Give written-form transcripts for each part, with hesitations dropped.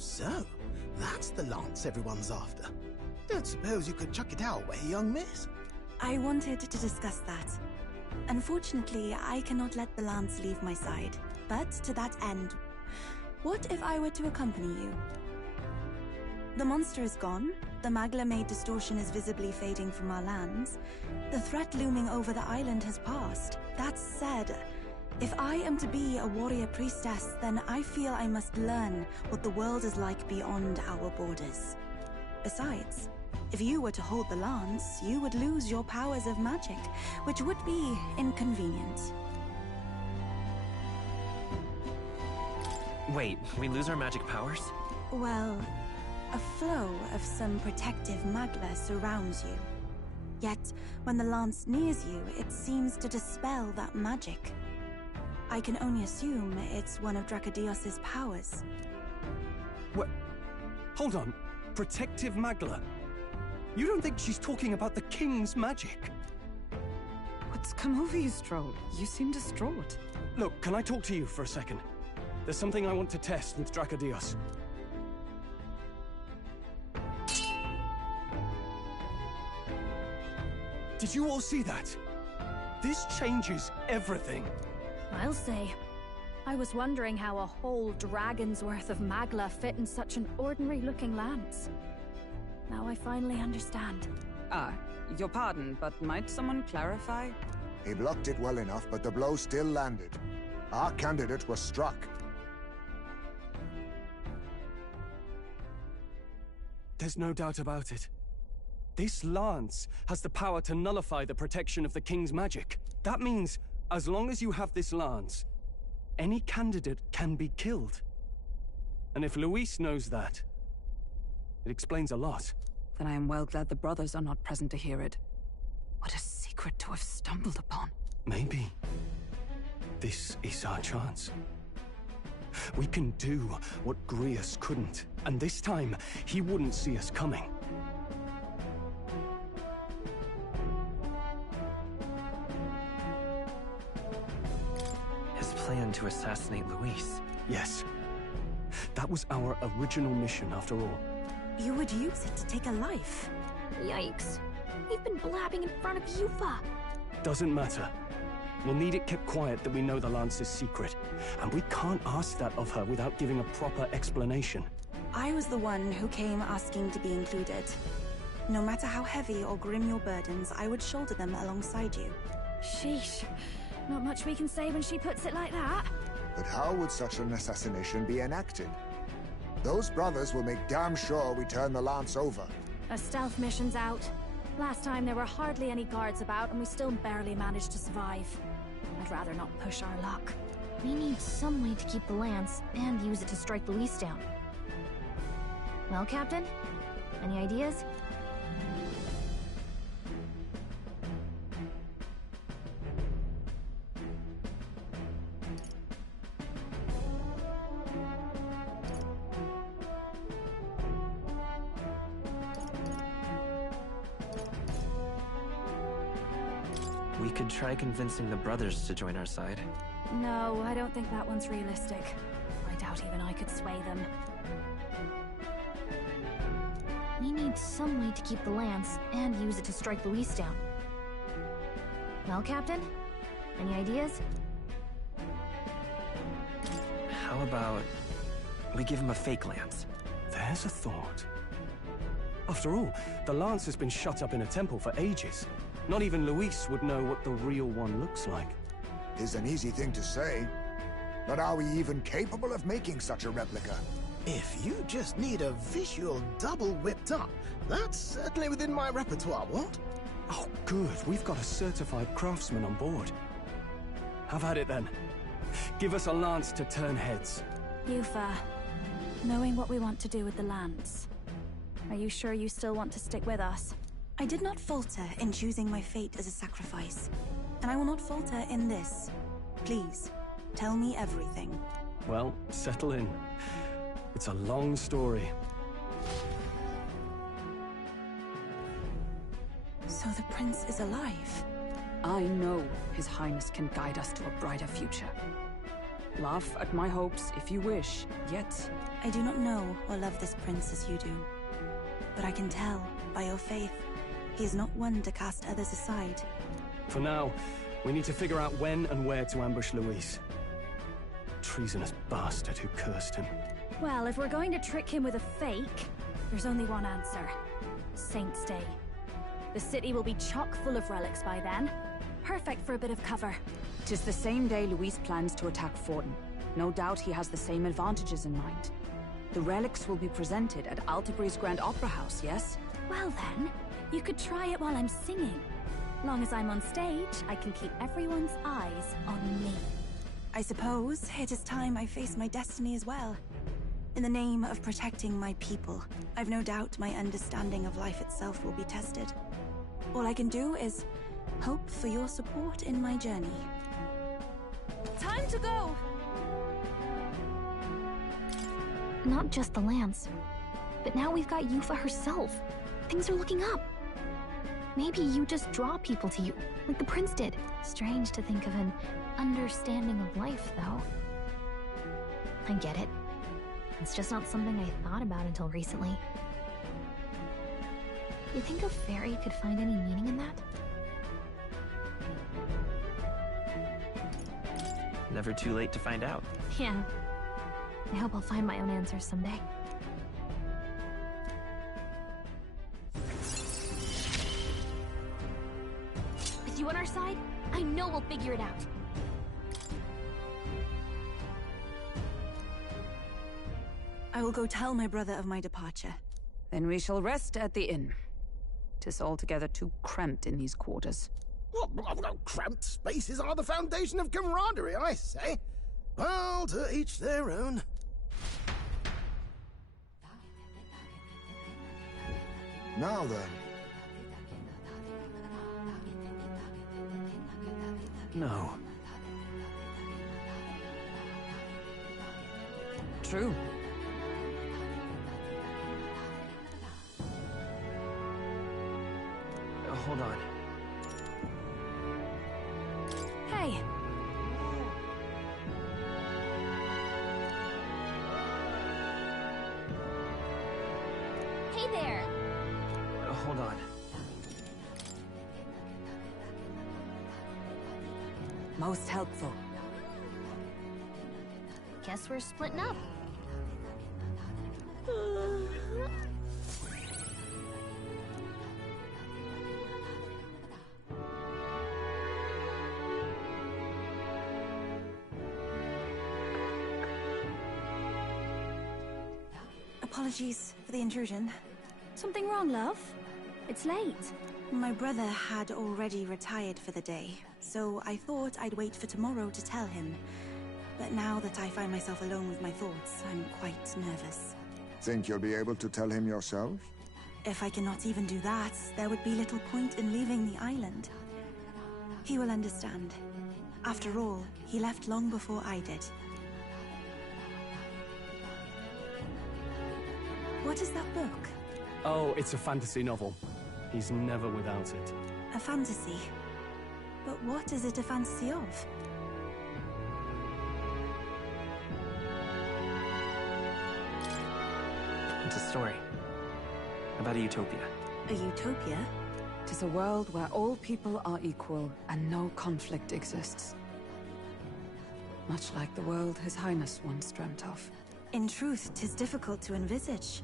So, that's the lance everyone's after. Don't suppose you could chuck it our way, young miss? I wanted to discuss that. Unfortunately, I cannot let the lance leave my side. But to that end, what if I were to accompany you? The monster is gone, the Magla-made distortion is visibly fading from our lands, the threat looming over the island has passed. That said, if I am to be a warrior priestess, then I feel I must learn what the world is like beyond our borders. Besides, if you were to hold the lance, you would lose your powers of magic, which would be inconvenient. Wait, we lose our magic powers? Well, a flow of some protective magla surrounds you. Yet, when the lance nears you, it seems to dispel that magic. I can only assume it's one of Dracodios's powers. What? Hold on. Protective magla? You don't think she's talking about the king's magic? What's come over you, Stroll? You seem distraught. Look, can I talk to you for a second? There's something I want to test with Dracodios. Did you all see that? This changes everything. I'll say. I was wondering how a whole dragon's worth of magla fit in such an ordinary-looking lance. Now I finally understand. Your pardon, but might someone clarify? He blocked it well enough, but the blow still landed. Our candidate was struck. There's no doubt about it. This lance has the power to nullify the protection of the king's magic. That means, as long as you have this lance, any candidate can be killed. And if Luis knows that, it explains a lot. Then I am well glad the brothers are not present to hear it. What a secret to have stumbled upon. Maybe this is our chance. We can do what Grius couldn't, and this time, he wouldn't see us coming. His plan to assassinate Luis. Yes. That was our original mission, after all. You would use it to take a life. Yikes. We've been blabbing in front of Yufa. Doesn't matter. We'll need it kept quiet that we know the lance is secret. And we can't ask that of her without giving a proper explanation. I was the one who came asking to be included. No matter how heavy or grim your burdens, I would shoulder them alongside you. Sheesh. Not much we can say when she puts it like that. But how would such an assassination be enacted? Those brothers will make damn sure we turn the lance over. A stealth mission's out. Last time there were hardly any guards about and we still barely managed to survive. I'd rather not push our luck. We need some way to keep the lance and use it to strike Luis down. Well, Captain? Any ideas? We could try convincing the brothers to join our side. No, I don't think that one's realistic. I doubt even I could sway them. We need some way to keep the lance and use it to strike Luis down. Well, Captain? Any ideas? How about we give him a fake lance? There's a thought. After all, the lance has been shut up in a temple for ages. Not even Luis would know what the real one looks like. Is an easy thing to say, but are we even capable of making such a replica? If you just need a visual double whipped up, that's certainly within my repertoire, what? Oh, good. We've got a certified craftsman on board. Have at it then. Give us a lance to turn heads. Yufa, knowing what we want to do with the lance, are you sure you still want to stick with us? I did not falter in choosing my fate as a sacrifice, and I will not falter in this. Please, tell me everything. Well, settle in. It's a long story. So the prince is alive? I know His Highness can guide us to a brighter future. Laugh at my hopes if you wish, yet... I do not know or love this prince as you do. But I can tell, by your faith, he is not one to cast others aside. For now, we need to figure out when and where to ambush Luis. Treasonous bastard who cursed him. Well, if we're going to trick him with a fake, there's only one answer. Saint's Day. The city will be chock full of relics by then. Perfect for a bit of cover. 'Tis the same day Luis plans to attack Forden. No doubt he has the same advantages in mind. The relics will be presented at Altabri's Grand Opera House, yes? Well then, you could try it while I'm singing. Long as I'm on stage, I can keep everyone's eyes on me. I suppose it is time I face my destiny as well. In the name of protecting my people, I've no doubt my understanding of life itself will be tested. All I can do is hope for your support in my journey. Time to go! Not just the lance, but now we've got Yufa herself. Things are looking up. Maybe you just draw people to you, like the prince did. Strange to think of an understanding of life, though. I get it. It's just not something I thought about until recently. You think a fairy could find any meaning in that? Never too late to find out. Yeah. I hope I'll find my own answers someday. With you on our side, I know we'll figure it out. I will go tell my brother of my departure. Then we shall rest at the inn. 'Tis altogether too cramped in these quarters. Cramped spaces are the foundation of camaraderie, I say. Well, to each their own. Now then. No. True. Hold on. Hey! Hey there! Hold on. Most helpful. Guess we're splitting up. Apologies for the intrusion. Something wrong, love? It's late. My brother had already retired for the day, so I thought I'd wait for tomorrow to tell him. But now that I find myself alone with my thoughts, I'm quite nervous. Think you'll be able to tell him yourself? If I cannot even do that, there would be little point in leaving the island. He will understand. After all, he left long before I did. What is that book? Oh, it's a fantasy novel. He's never without it. A fantasy? But what is it a fantasy of? It's a story. About a utopia. A utopia? 'Tis a world where all people are equal and no conflict exists. Much like the world His Highness once dreamt of. In truth, 'tis difficult to envisage.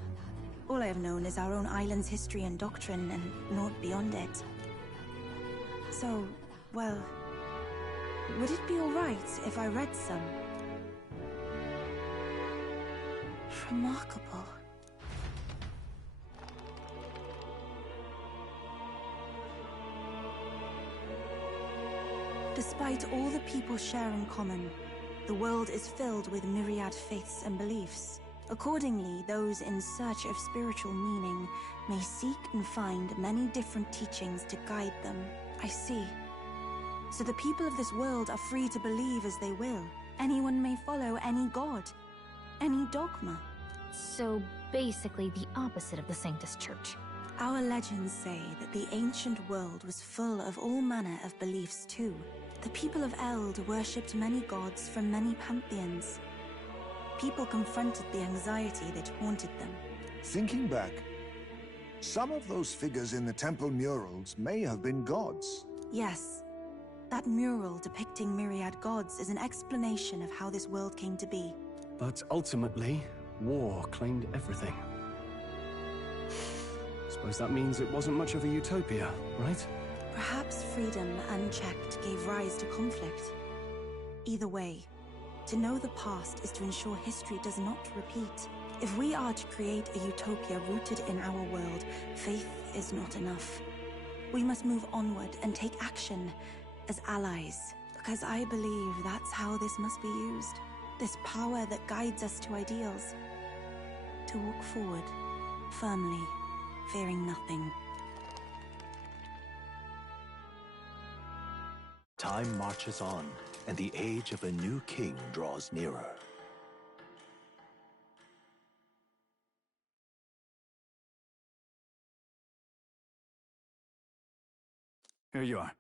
All I have known is our own island's history and doctrine, and naught beyond it. So, well, would it be all right if I read some? Remarkable. Despite all the people share in common, the world is filled with myriad faiths and beliefs. Accordingly, those in search of spiritual meaning may seek and find many different teachings to guide them. I see. So the people of this world are free to believe as they will. Anyone may follow any god, any dogma. So basically the opposite of the Sanctus Church. Our legends say that the ancient world was full of all manner of beliefs too. The people of Eld worshipped many gods from many pantheons. People confronted the anxiety that haunted them. Thinking back, some of those figures in the temple murals may have been gods. Yes. That mural depicting myriad gods is an explanation of how this world came to be. But ultimately, war claimed everything. Suppose that means it wasn't much of a utopia, right? Perhaps freedom unchecked gave rise to conflict. Either way, to know the past is to ensure history does not repeat. If we are to create a utopia rooted in our world, faith is not enough. We must move onward and take action as allies, because I believe that's how this must be used. This power that guides us to ideals. To walk forward, firmly, fearing nothing. Time marches on, and the age of a new king draws nearer. Here you are.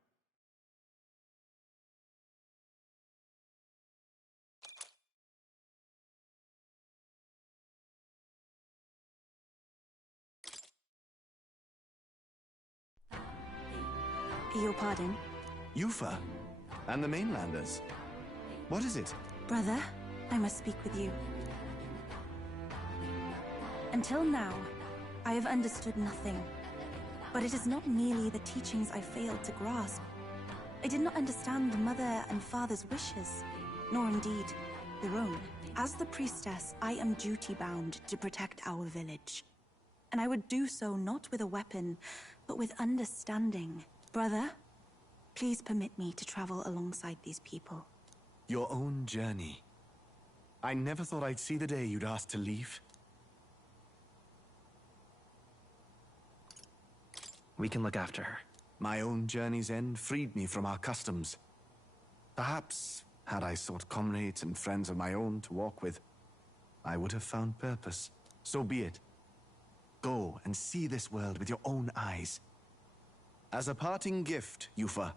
Your pardon? Yufa, and the mainlanders. What is it? Brother, I must speak with you. Until now, I have understood nothing. But it is not merely the teachings I failed to grasp. I did not understand mother and father's wishes, nor indeed your own. As the priestess, I am duty-bound to protect our village. And I would do so not with a weapon, but with understanding. Brother, please permit me to travel alongside these people. Your own journey. I never thought I'd see the day you'd ask to leave. We can look after her. My own journey's end freed me from our customs. Perhaps, had I sought comrades and friends of my own to walk with, I would have found purpose. So be it. Go and see this world with your own eyes. As a parting gift, Yufa,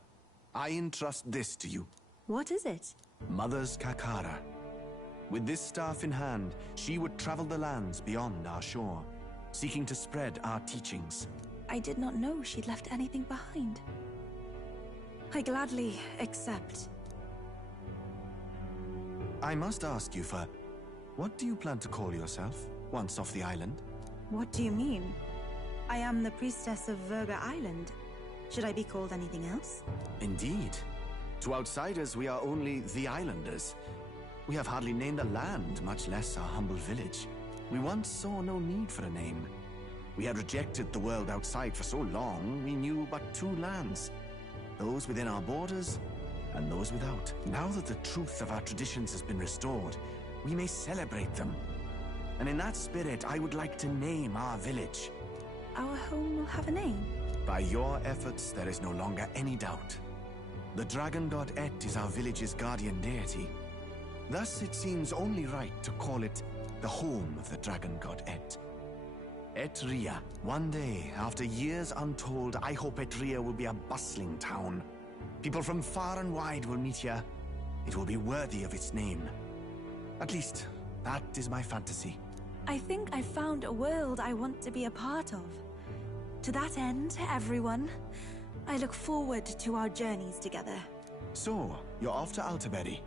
I entrust this to you. What is it? Mother's Kakara. With this staff in hand, she would travel the lands beyond our shore, seeking to spread our teachings. I did not know she'd left anything behind. I gladly accept. I must ask, Yufa, what do you plan to call yourself, once off the island? What do you mean? I am the priestess of Verga Island. Should I be called anything else? Indeed. To outsiders, we are only the islanders. We have hardly named a land, much less our humble village. We once saw no need for a name. We had rejected the world outside for so long, we knew but two lands. Those within our borders, and those without. Now that the truth of our traditions has been restored, we may celebrate them. And in that spirit, I would like to name our village. Our home will have a name? By your efforts, there is no longer any doubt. The dragon god Et is our village's guardian deity. Thus, it seems only right to call it the home of the dragon god Et. Etria. One day, after years untold, I hope Etria will be a bustling town. People from far and wide will meet here. It will be worthy of its name. At least, that is my fantasy. I think I found a world I want to be a part of. To that end, everyone, I look forward to our journeys together. So, you're off to Altaberry.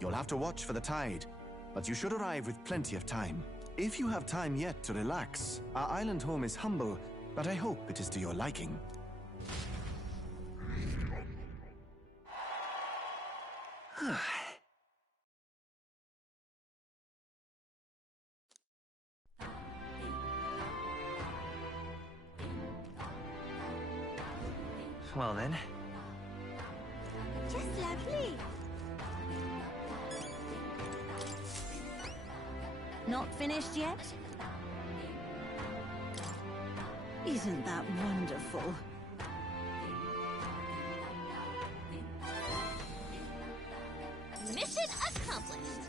You'll have to watch for the tide, but you should arrive with plenty of time. If you have time yet to relax, our island home is humble, but I hope it is to your liking. Well then. Just lovely. Not finished yet? Isn't that wonderful? Mission accomplished.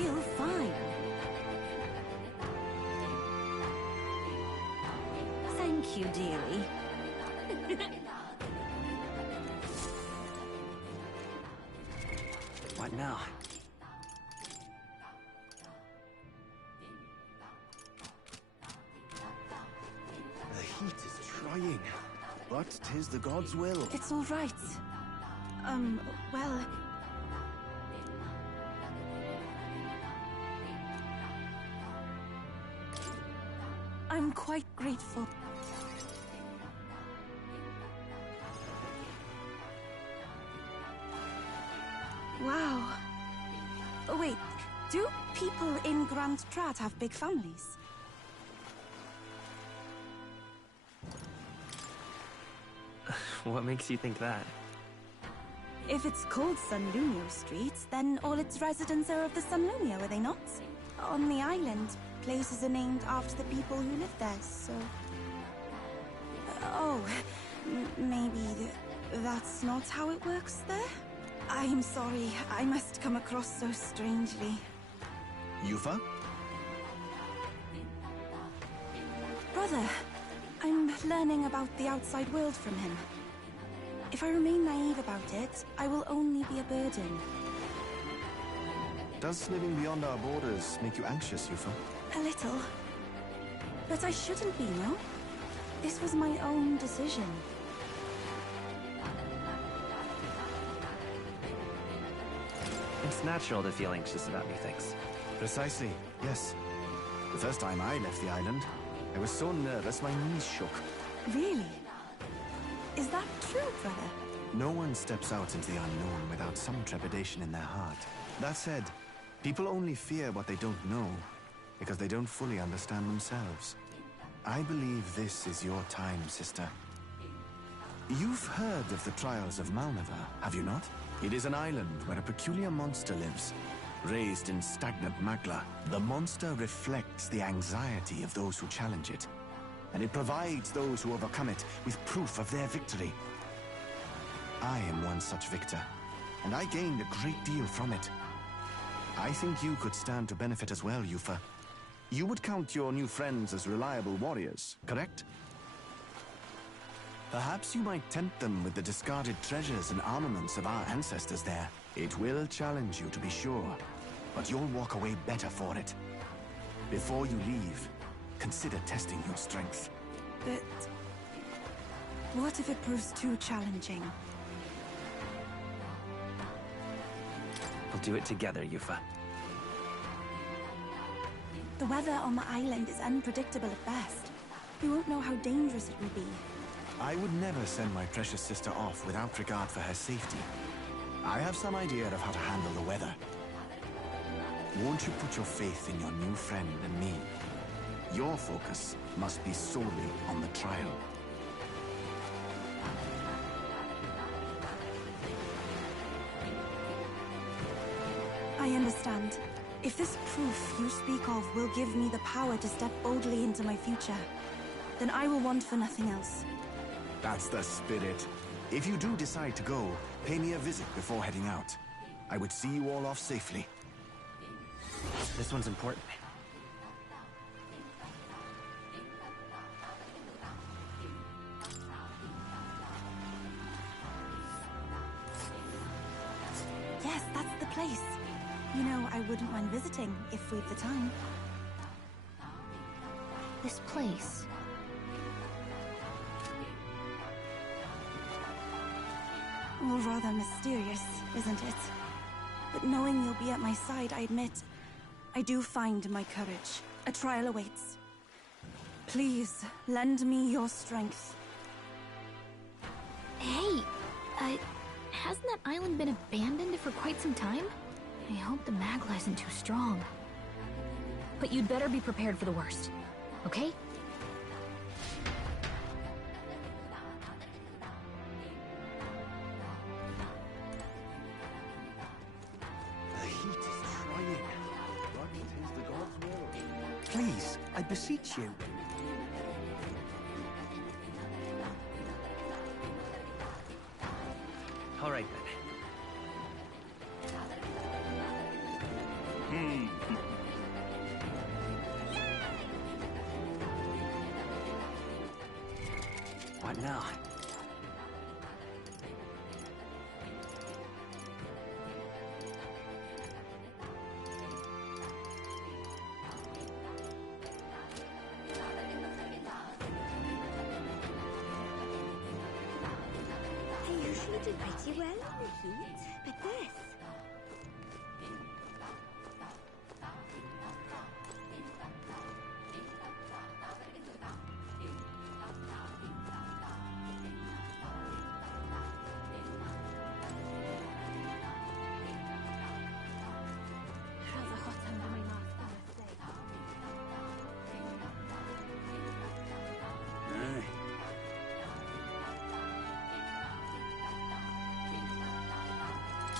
feel fine. Thank you, dearie. What now? The heat is trying, but 'tis the god's will. It's all right. Well... I'm quite grateful. Wow. Oh, wait. Do people in Grand Trad have big families? What makes you think that? If it's called Sunlunio Street, then all its residents are of the Sunlunio, are they not? On the island, places are named after the people who live there, so... Oh, maybe that's not how it works there? I'm sorry, I must come across so strangely. Yufa? Brother, I'm learning about the outside world from him. If I remain naive about it, I will only be a burden. Does living beyond our borders make you anxious, Yufa? A little. But I shouldn't be, no? This was my own decision. It's natural to feel anxious about new things. Precisely, yes. The first time I left the island, I was so nervous my knees shook. Really? Is that true, brother? No one steps out into the unknown without some trepidation in their heart. That said, people only fear what they don't know because they don't fully understand themselves. I believe this is your time, sister. You've heard of the trials of Malnever, have you not? It is an island where a peculiar monster lives. Raised in stagnant magma, the monster reflects the anxiety of those who challenge it, and it provides those who overcome it with proof of their victory. I am one such victor, and I gained a great deal from it. I think you could stand to benefit as well, Yufa. You would count your new friends as reliable warriors, correct? Perhaps you might tempt them with the discarded treasures and armaments of our ancestors there. It will challenge you, to be sure, but you'll walk away better for it. Before you leave, consider testing your strength. But... what if it proves too challenging? We'll do it together, Yufa. The weather on the island is unpredictable at best. We won't know how dangerous it will be. I would never send my precious sister off without regard for her safety. I have some idea of how to handle the weather. Won't you put your faith in your new friend and me? Your focus must be solely on the trial. I understand. If this proof you speak of will give me the power to step boldly into my future, then I will want for nothing else. That's the spirit. If you do decide to go, pay me a visit before heading out. I would see you all off safely. This one's important. Yes, that's the place. You know, I wouldn't mind visiting if we've the time. This place. All rather mysterious, isn't it? But knowing you'll be at my side, I admit, I do find my courage. A trial awaits. Please, lend me your strength. Hey, hasn't that island been abandoned for quite some time? I hope the magla isn't too strong. But you'd better be prepared for the worst, okay? The heat is trying, but it is the god's will. Please, I beseech you. All right, then. What now? I usually do pretty well in the heat, but this...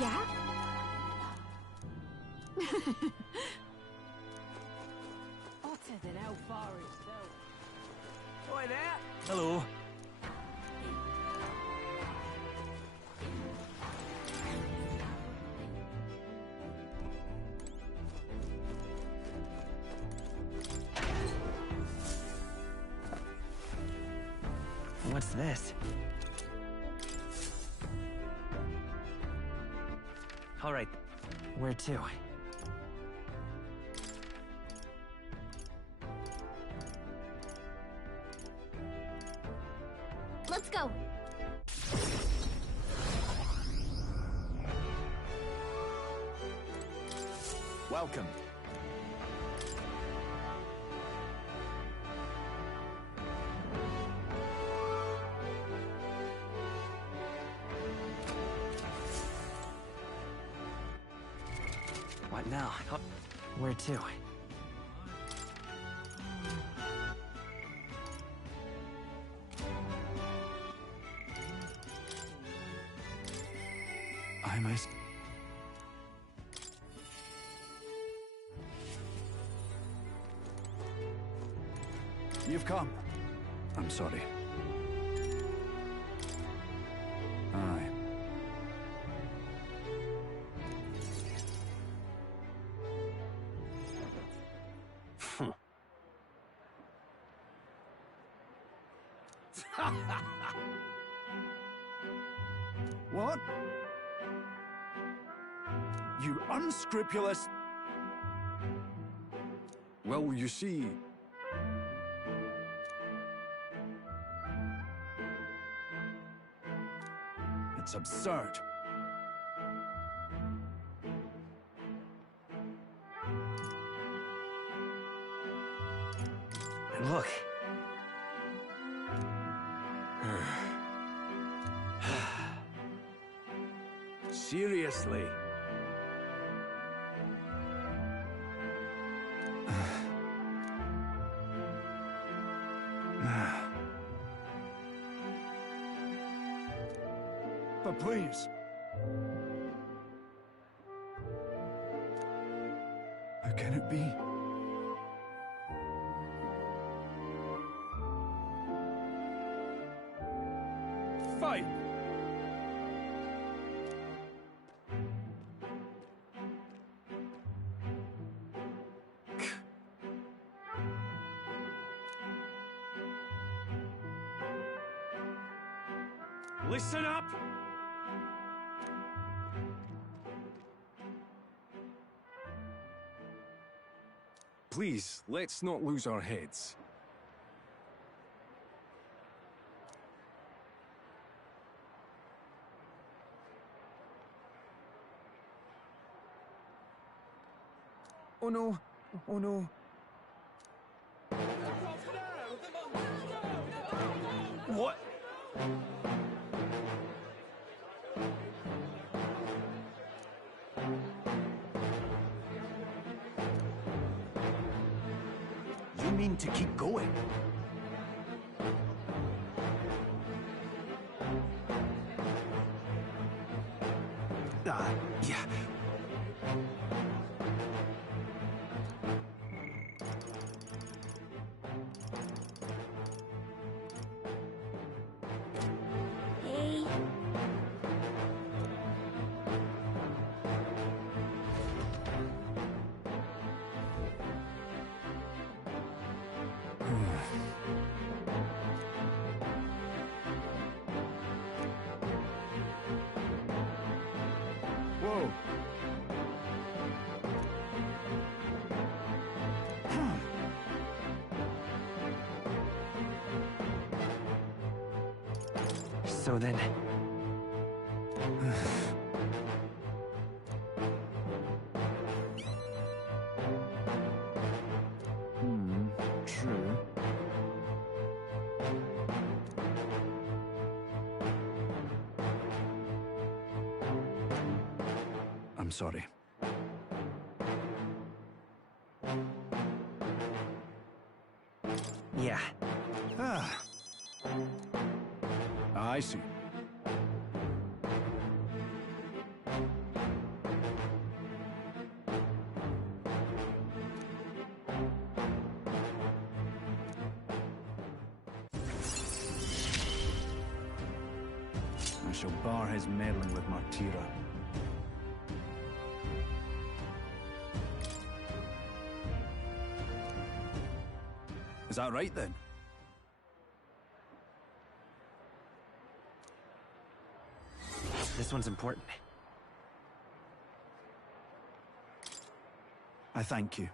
Yeah? Hotter than how far it's felt. Boy there! Hello. What's this? All right. Where to? Let's go. Welcome. What now? Where to? I must... You've come. I'm sorry. Aye. What? You unscrupulous... Well, you see... It's absurd. And look. Seriously? But please. How can it be? Fine. Listen up! Please, let's not lose our heads. Oh no! Oh no! What? You mean to keep going? Yeah. Hey. So then... True. I'm sorry. Yeah. Ah. I see. I shall bar his meddling with Martira. Is that right, then? This one's important. I thank you.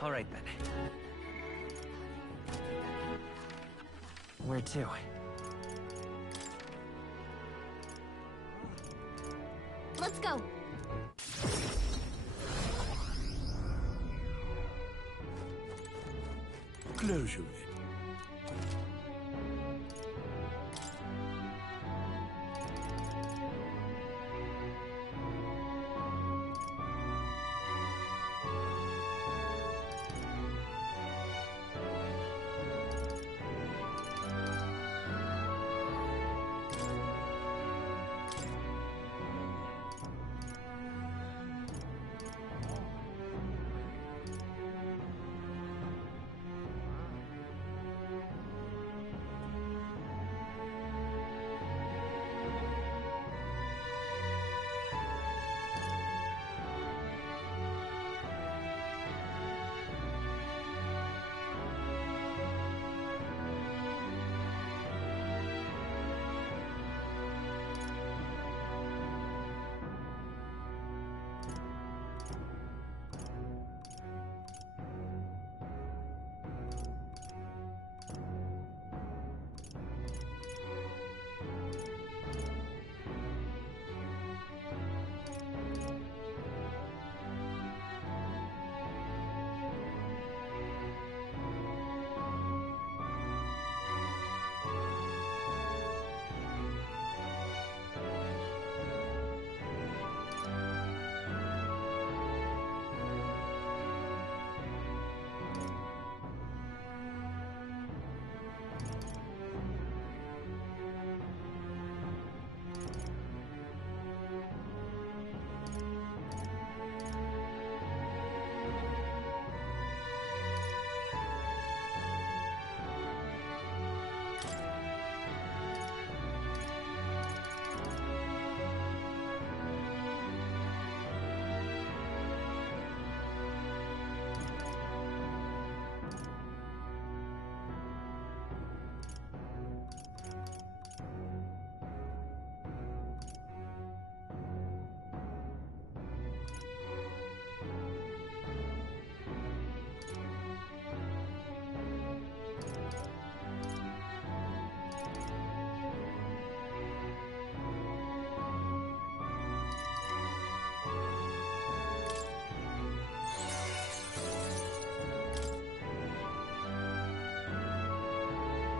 All right, then. Where to? Let's go. Close your lid.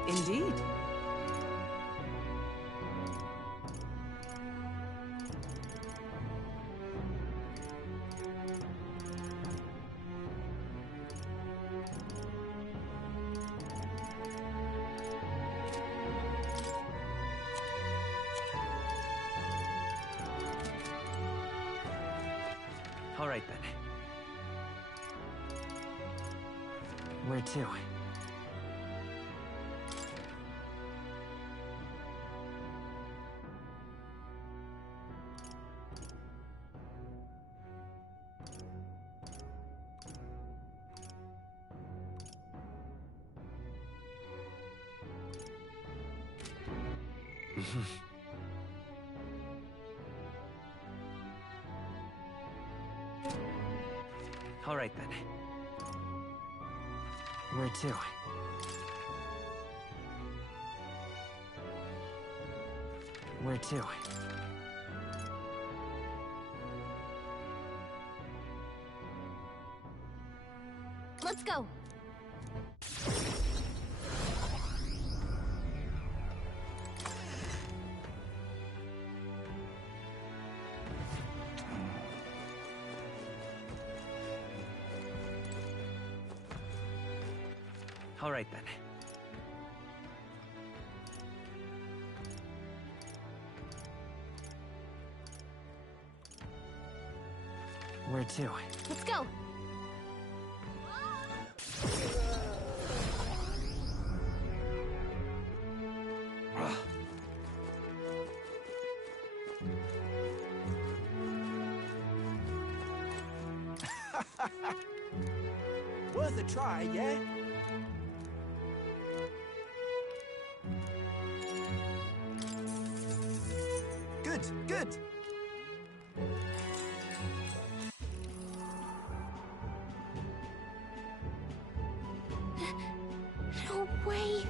Indeed. All right, then. Where to? All right then. Where to? Where to? Let's go. All right then. Where to? Let's go. Worth a try, yeah? Good, good. No way.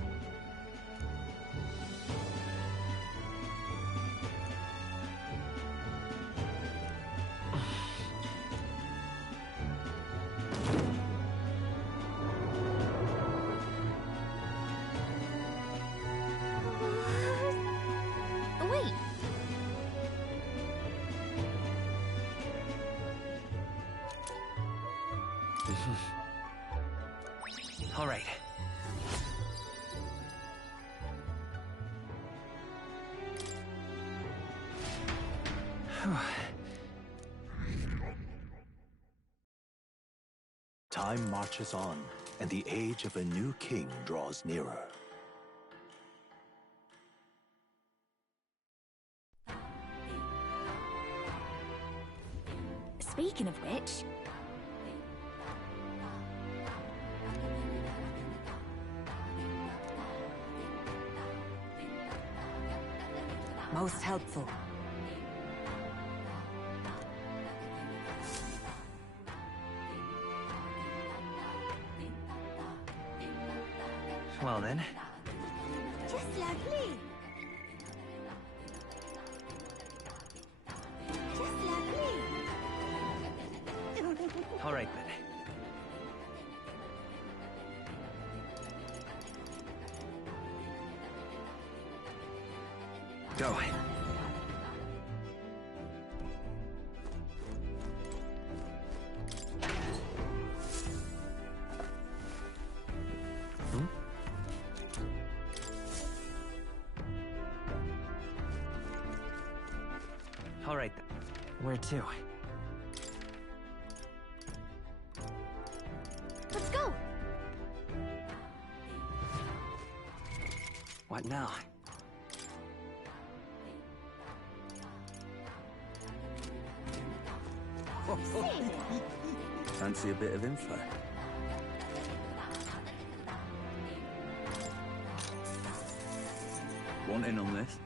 Wait. All right. Time marches on, and the age of a new king draws nearer. Speaking of which... Most helpful. Well then. Just lovely. Just lovely. All right then. Go. All right then. Where to? Let's go. What now? Fancy a bit of info? Want in on this?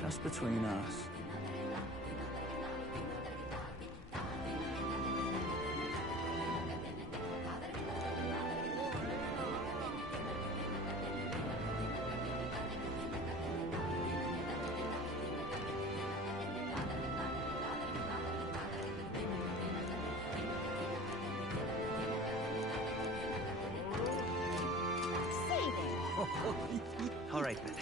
Just between us. All right then.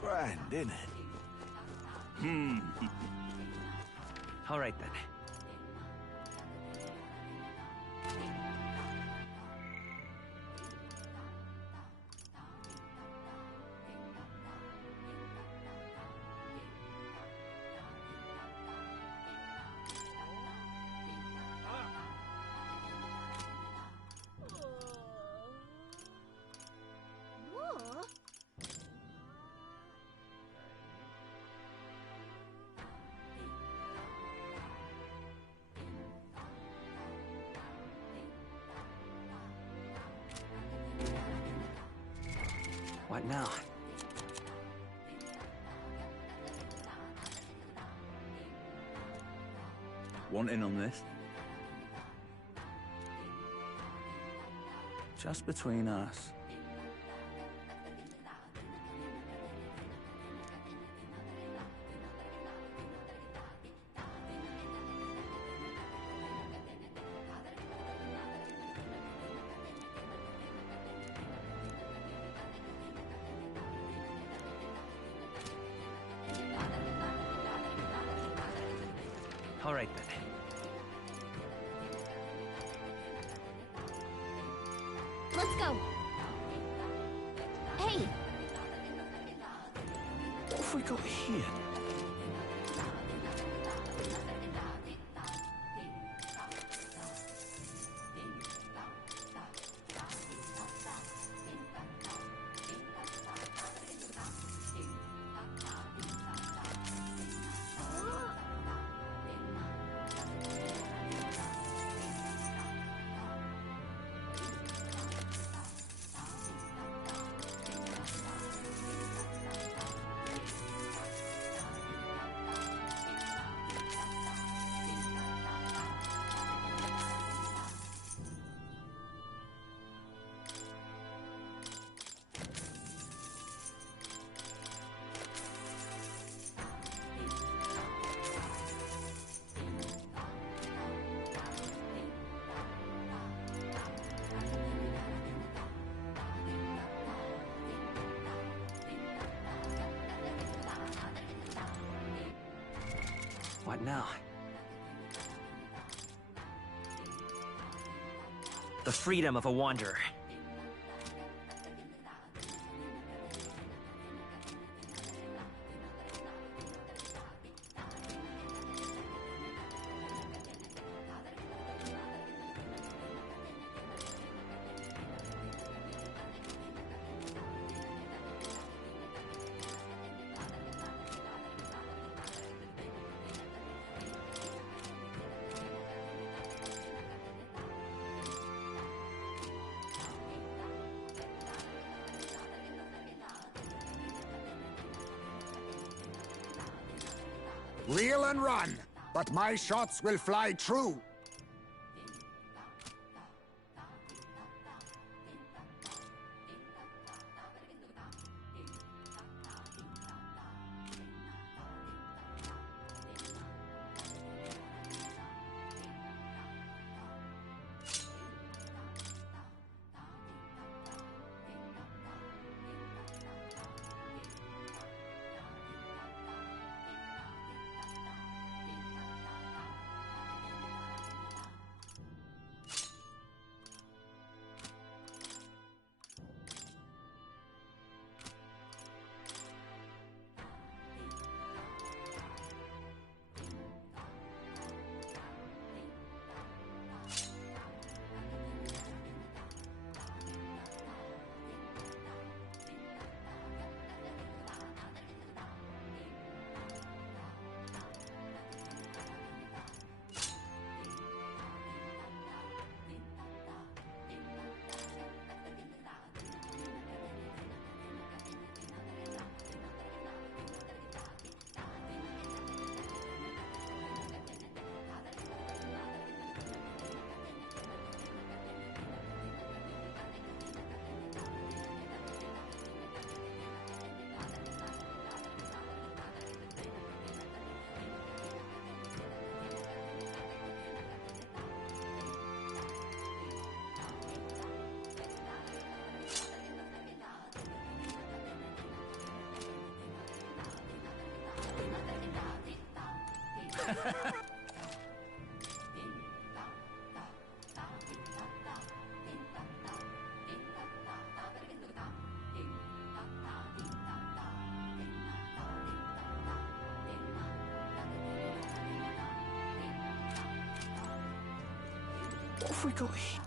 Grand, isn't it? All right then. What now? Want in on this? Just between us. All right, then. Let's go. Hey! What have we got here? What now? The freedom of a wanderer. Reel and run, but my shots will fly true. What have we got here?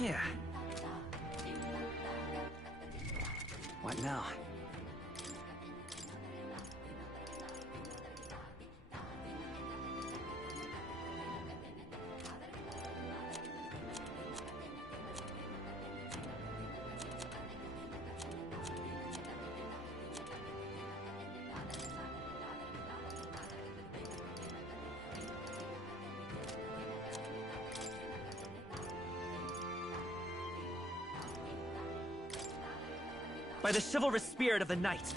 Yeah. What now? By the chivalrous spirit of the knight.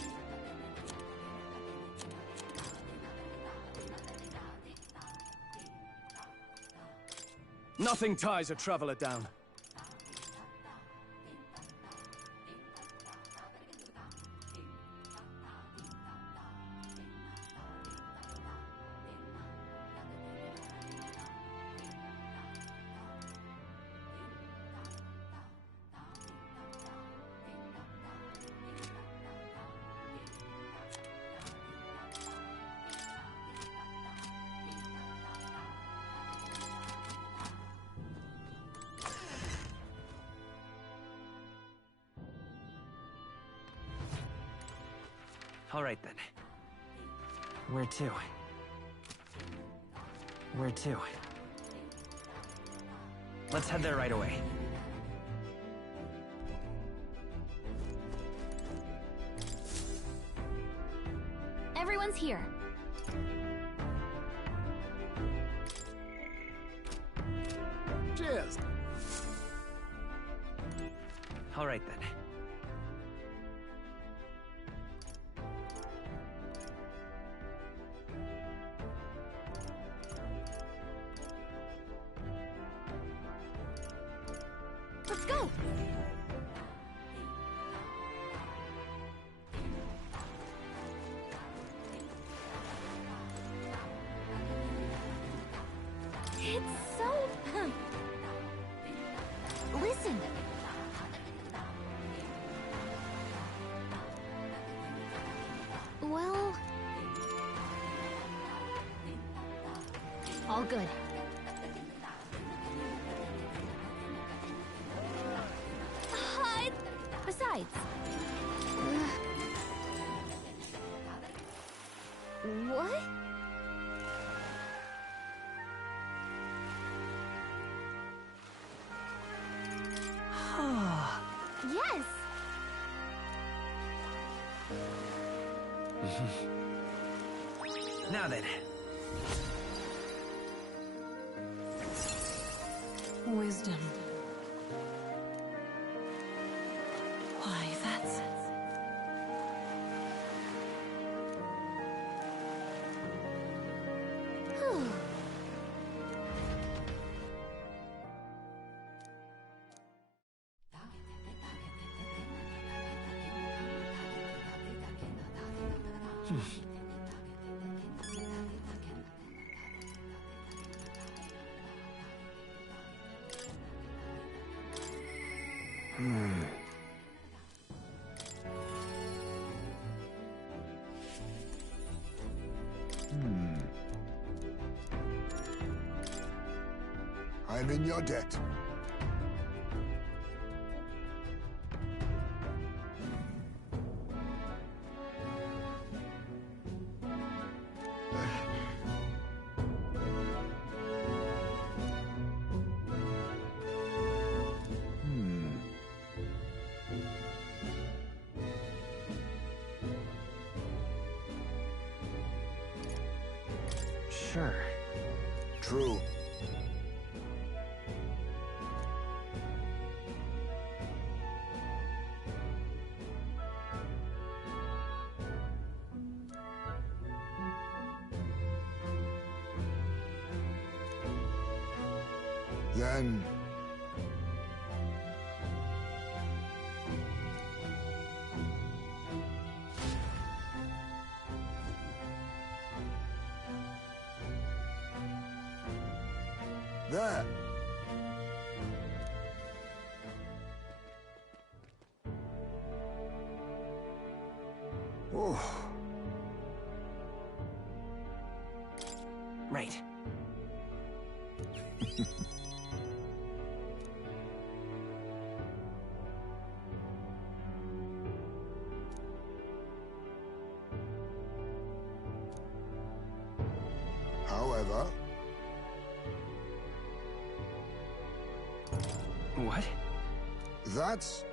Nothing ties a traveler down. All right then. Where to? Where to? Let's head there right away. Everyone's here. Cheers. All right then. Let's go! It's so... Listen! Well... All good. Besides... What? Yes! Now then. Wisdom. Why, that's... I'm in your debt. Sure. True. Then... There! Oh. Right. however. What? That's...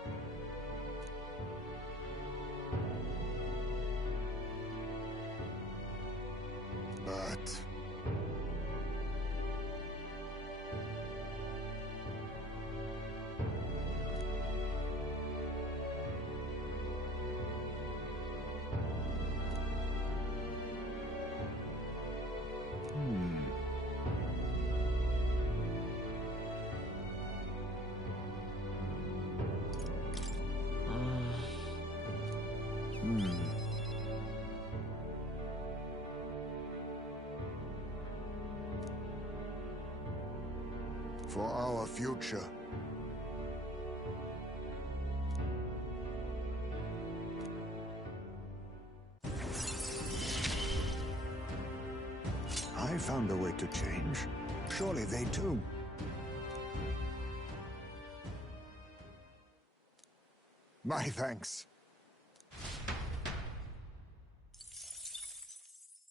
But... For our future. I found a way to change. Surely they too. My thanks.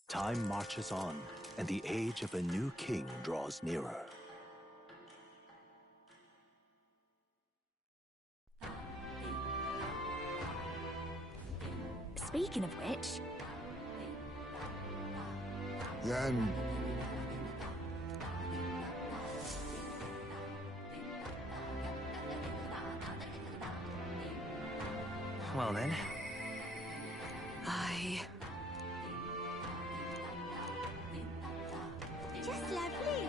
Time marches on, and the age of a new king draws nearer. Speaking of which... Then... Well then. Just lovely.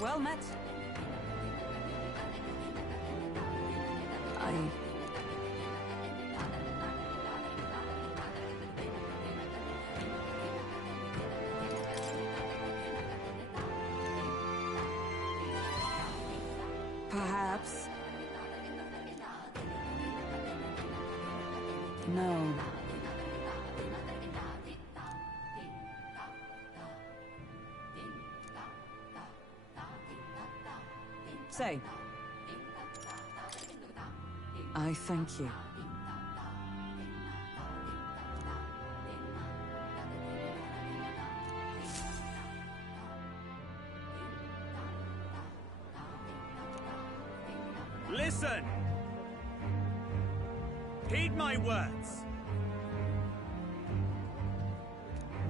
Well met. Perhaps. No. Say. I thank you. Listen! Heed my words!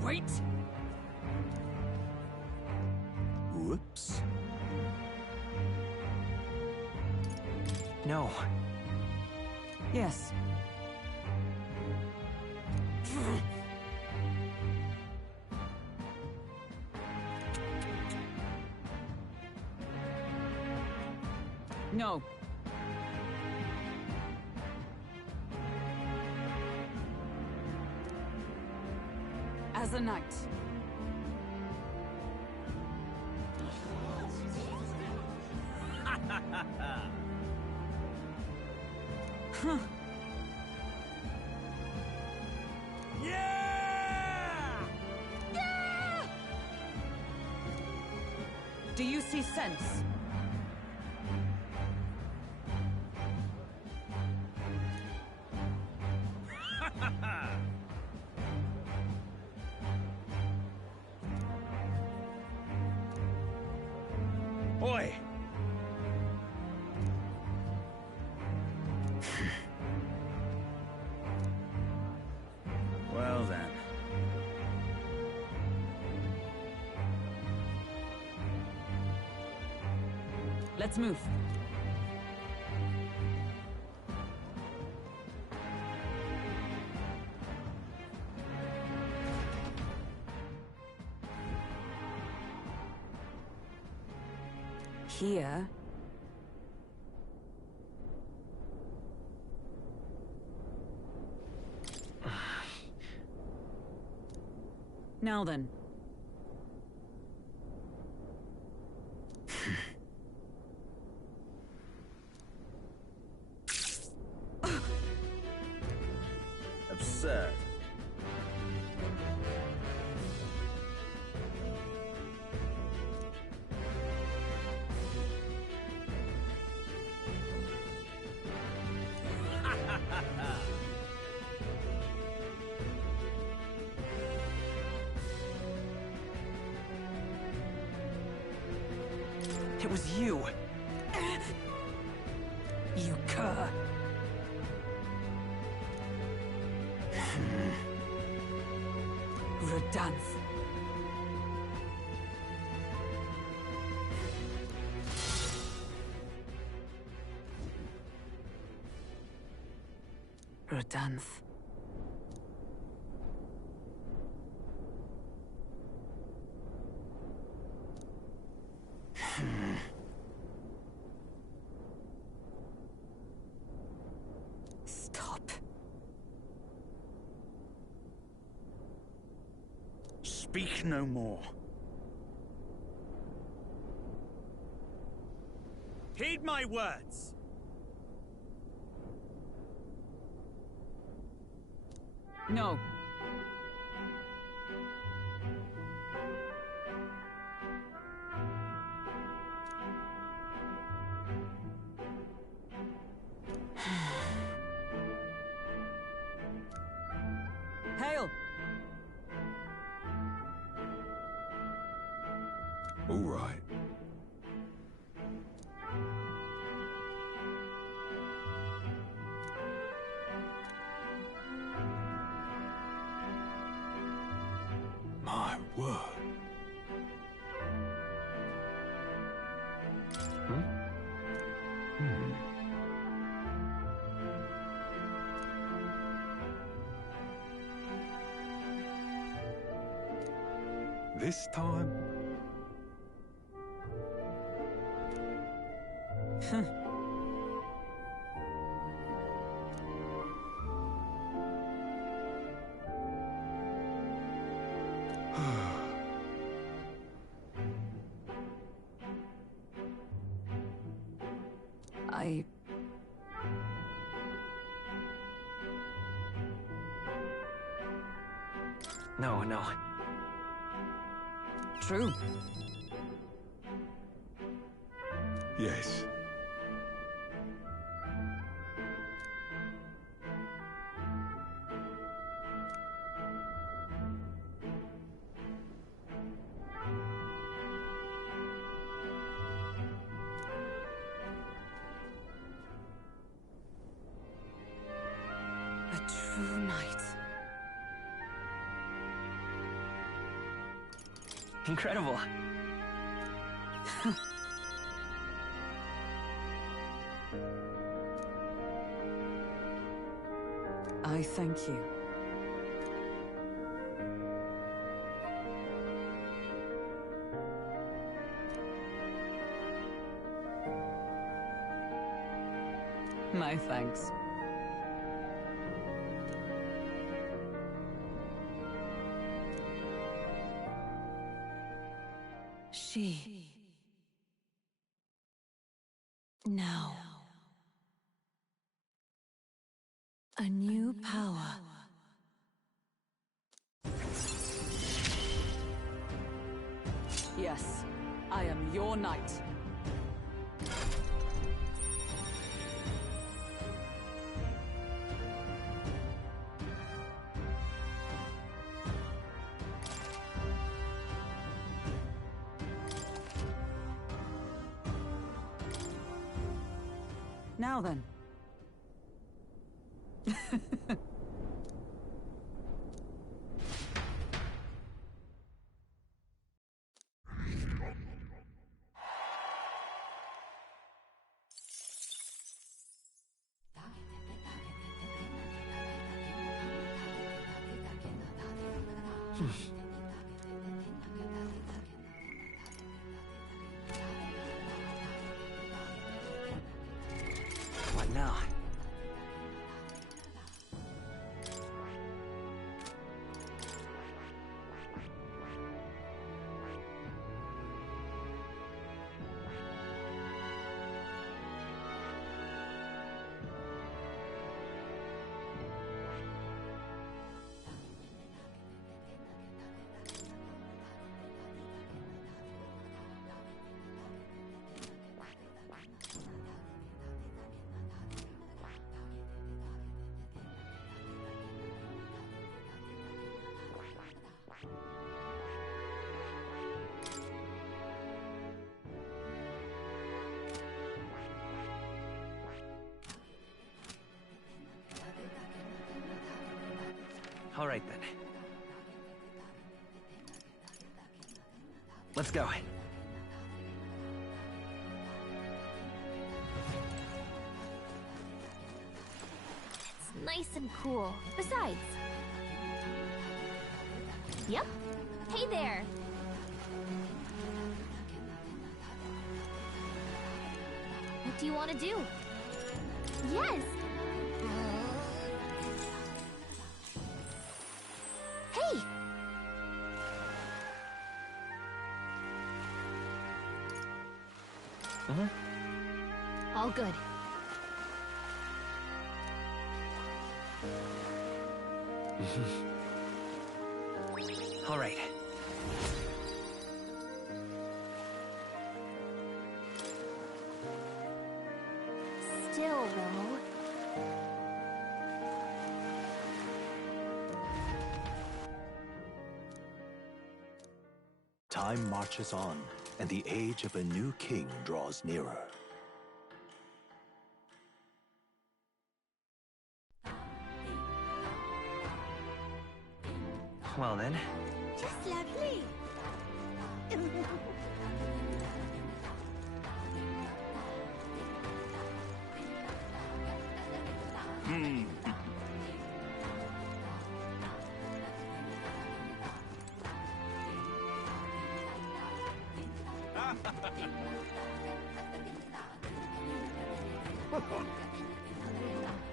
Wait! Whoops. No. Yes. No. As a knight. Huh. Yeah! Yeah! Do you see sense? Oi! Well then. Let's move. Here. Now then. Absurd. It was you. You cur. Redanth. Redanth. Stop. Speak no more. Heed my words. No. Hail! All right. My word. This time? No. True. Yes. A true knight. Incredible. I thank you. My thanks. She. Now. A new power. Yes, I am your knight. Now then. What now? All right then. Let's go. It's nice and cool. Besides... Yep. Hey there! What do you want to do? Yes! Hey! All good. All right. Still, though... Time marches on, and the age of a new king draws nearer. Well then. Just lovely.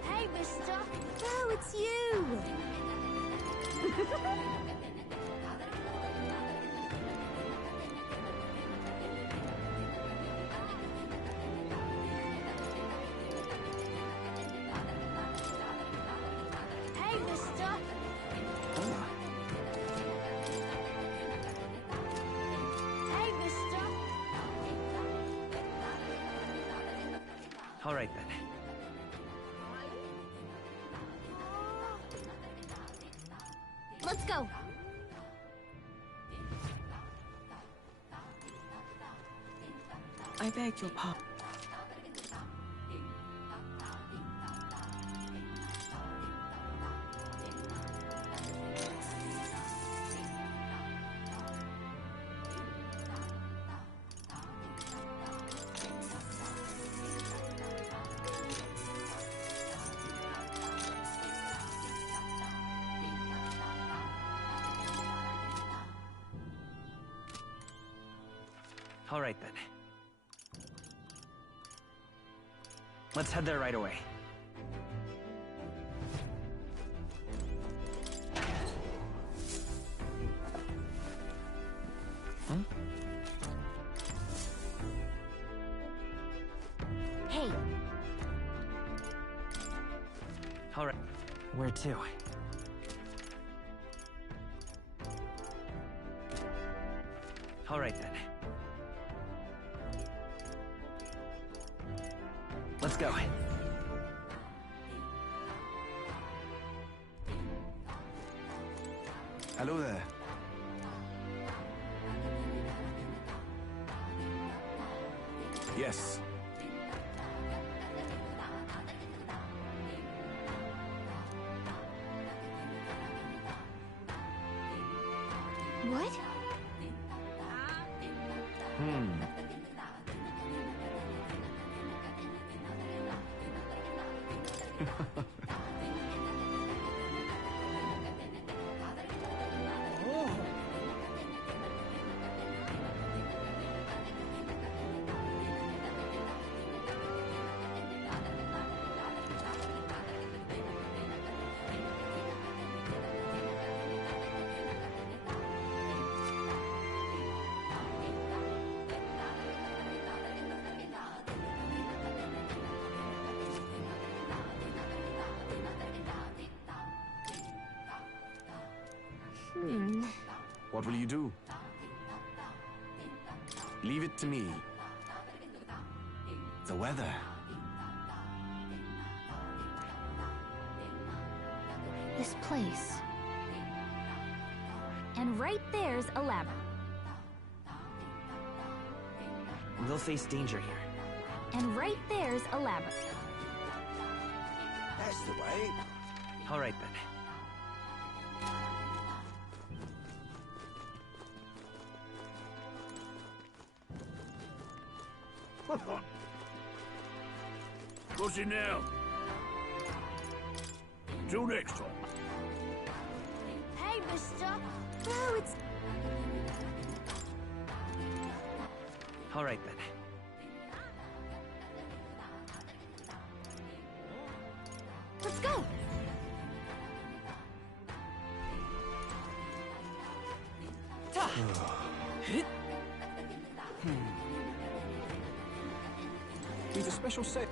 Hey, mister. Oh, it's you. Hey, mister. Hey, mister. All right then. Let's go! I beg your pardon. All right then. Let's head there right away. Hey! All right. Where to? All right then. Let's go. Hello there. Yes. What? What will you do? Leave it to me. The weather. This place. And right there's a labyrinth. They'll face danger here. And right there's a labyrinth. That's the way. All right then. What's it now? Till next time. Hey, mister. No, it's... All right, then. Let's go! Need a special set.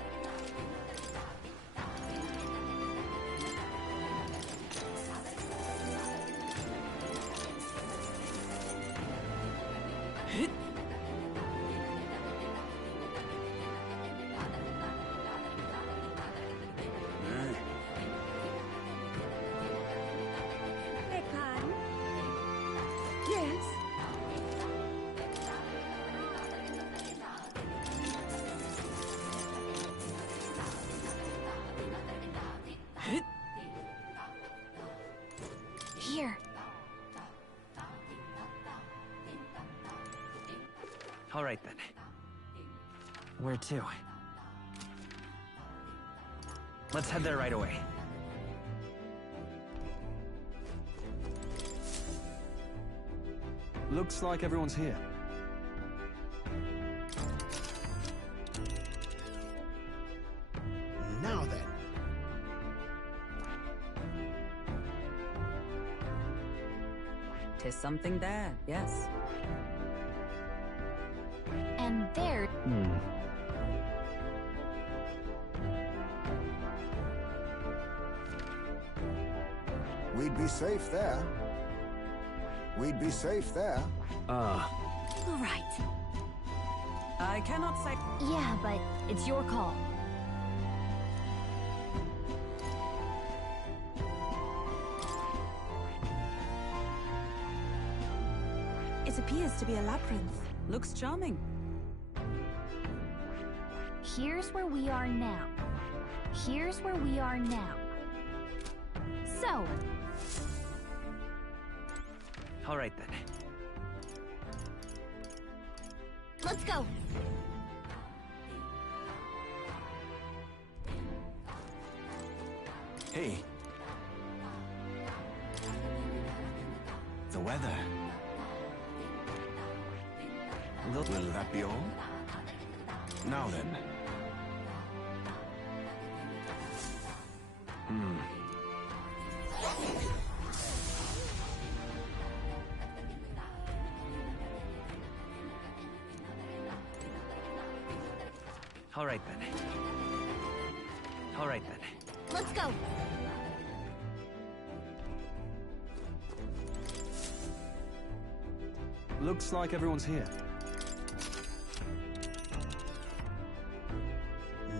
Beg pardon? Yes? Here. All right, then. Where to? Let's head there right away. Looks like everyone's here. Now then. Tis something there, yes. And there. We'd be safe there. We'd be safe there. Ah. All right. I cannot say... Yeah, but it's your call. It appears to be a labyrinth. Looks charming. Here's where we are now. Here's where we are now. So, All right, then. let's go. Hey. The weather. Will that be all? Now then. All right, then. All right, then. Let's go. Looks like everyone's here.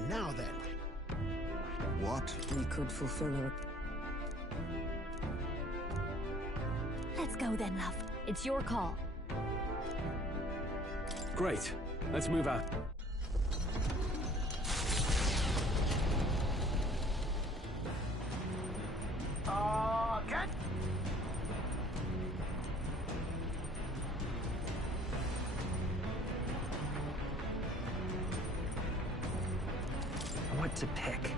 Now then. What? We could fulfill our... Let's go then, love. It's your call. Great. Let's move out. Get What to pick?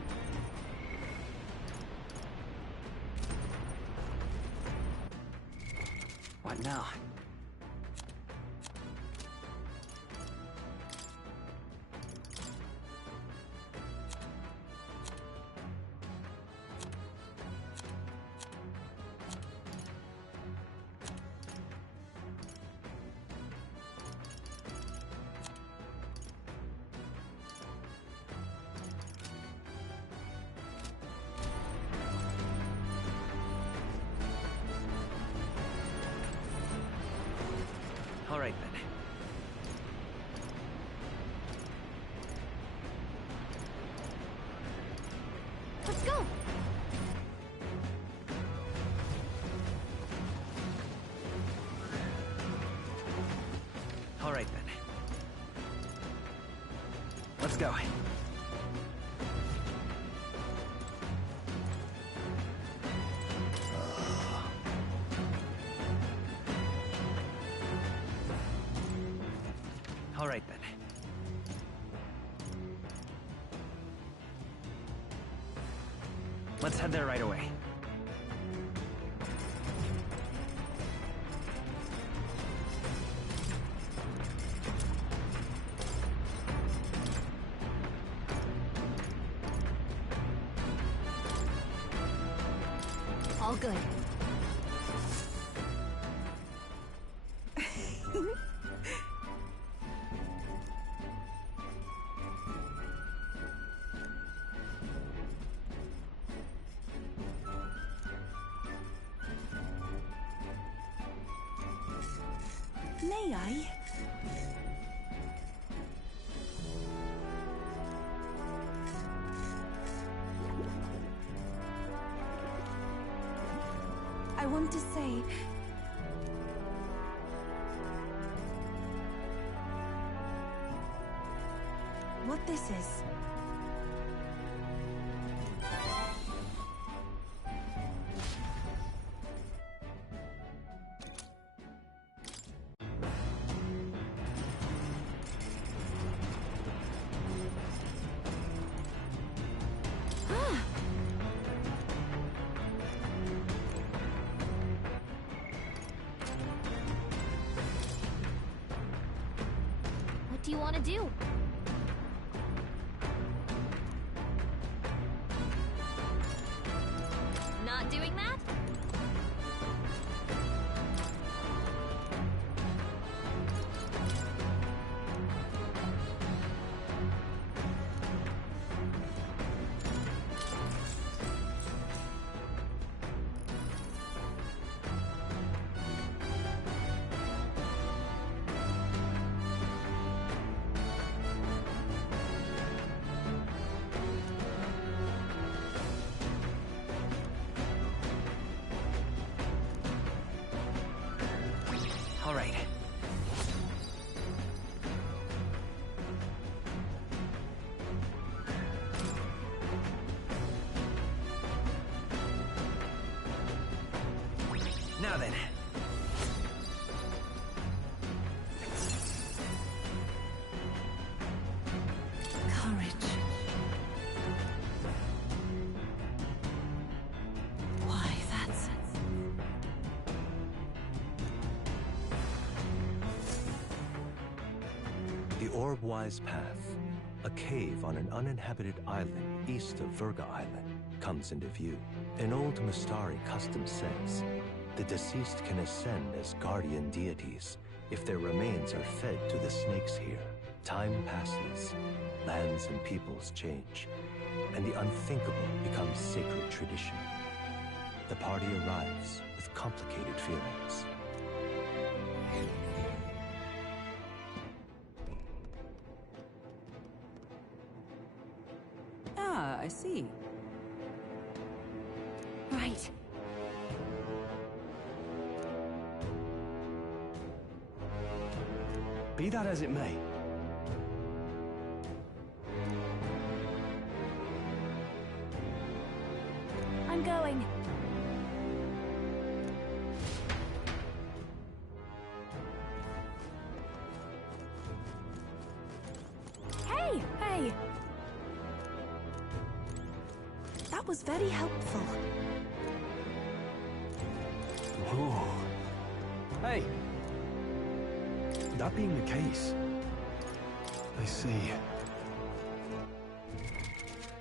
What now? All right, then. Let's go. All right, then. Let's go. All right, then. Let's head there right away. All good. May I? I want to say... what this is. What do you want to do? Not doing that? All right. Now then. Courage. Why, that's... The Orb-Wise Path, a cave on an uninhabited island east of Virga Island, comes into view. An old Mystari custom says the deceased can ascend as guardian deities if their remains are fed to the snakes here. Time passes, lands and peoples change, and the unthinkable becomes sacred tradition. The party arrives with complicated feelings. Ah, I see. Right. Be that as it may, I'm going. Hey! Hey! That was very helpful. oh. Hey. That being the case, I see.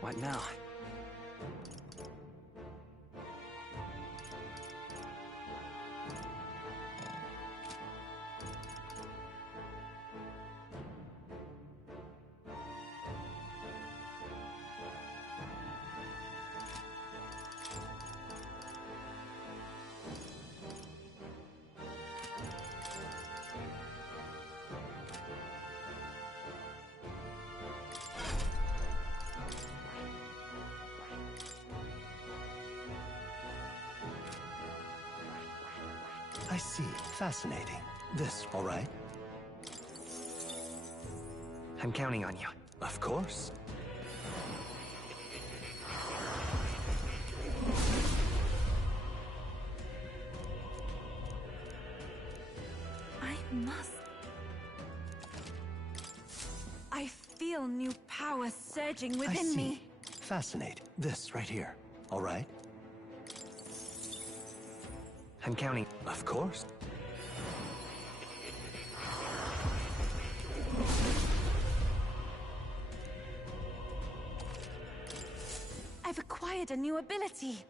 What now? I see. Fascinating. This, all right? I'm counting on you. Of course. I must... I feel new power surging within me. Fascinating. This right here. All right? I'm counting. Of course. I've acquired a new ability.